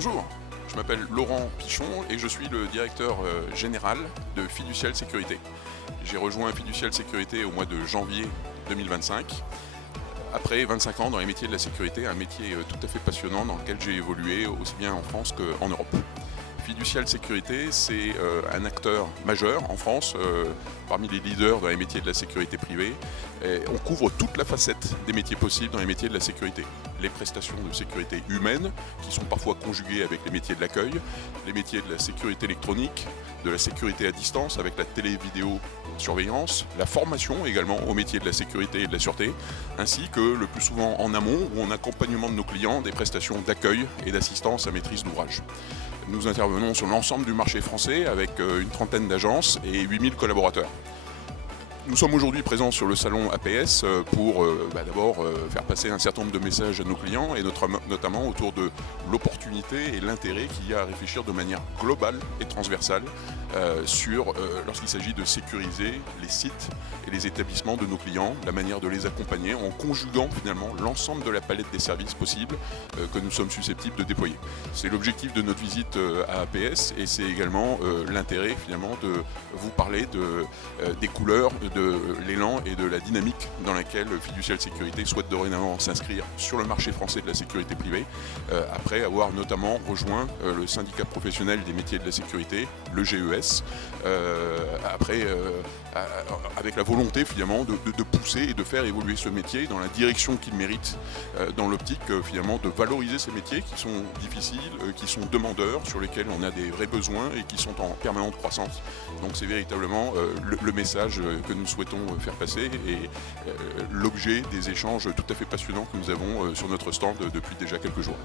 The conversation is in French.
Bonjour, je m'appelle Laurent Pichon et je suis le directeur général de Fiducial Sécurité. J'ai rejoint Fiducial Sécurité au mois de janvier 2025, après 25 ans dans les métiers de la sécurité, un métier tout à fait passionnant dans lequel j'ai évolué aussi bien en France qu'en Europe. Fiducial Sécurité, c'est un acteur majeur en France, parmi les leaders dans les métiers de la sécurité privée. Et on couvre toute la facette des métiers possibles dans les métiers de la sécurité. Les prestations de sécurité humaine, qui sont parfois conjuguées avec les métiers de l'accueil, les métiers de la sécurité électronique, de la sécurité à distance avec la télé-vidéo surveillance, la formation également aux métiers de la sécurité et de la sûreté, ainsi que le plus souvent en amont ou en accompagnement de nos clients des prestations d'accueil et d'assistance à maîtrise d'ouvrage. Nous intervenons sur l'ensemble du marché français avec une trentaine d'agences et 8000 collaborateurs. Nous sommes aujourd'hui présents sur le salon APS pour d'abord faire passer un certain nombre de messages à nos clients et notamment autour de l'opportunité et l'intérêt qu'il y a à réfléchir de manière globale et transversale lorsqu'il s'agit de sécuriser les sites et les établissements de nos clients, la manière de les accompagner en conjuguant finalement l'ensemble de la palette des services possibles que nous sommes susceptibles de déployer. C'est l'objectif de notre visite à APS et c'est également l'intérêt finalement de vous parler des couleurs, de l'élan et de la dynamique dans laquelle Fiducial Sécurité souhaite dorénavant s'inscrire sur le marché français de la sécurité privée, après avoir notamment rejoint le syndicat professionnel des métiers de la sécurité, le GES, avec la volonté finalement de pousser et de faire évoluer ce métier dans la direction qu'il mérite, dans l'optique finalement de valoriser ces métiers qui sont difficiles, qui sont demandeurs, sur lesquels on a des vrais besoins et qui sont en permanente croissance. Donc c'est véritablement le message que nous souhaitons faire passer et l'objet des échanges tout à fait passionnants que nous avons sur notre stand depuis déjà quelques jours.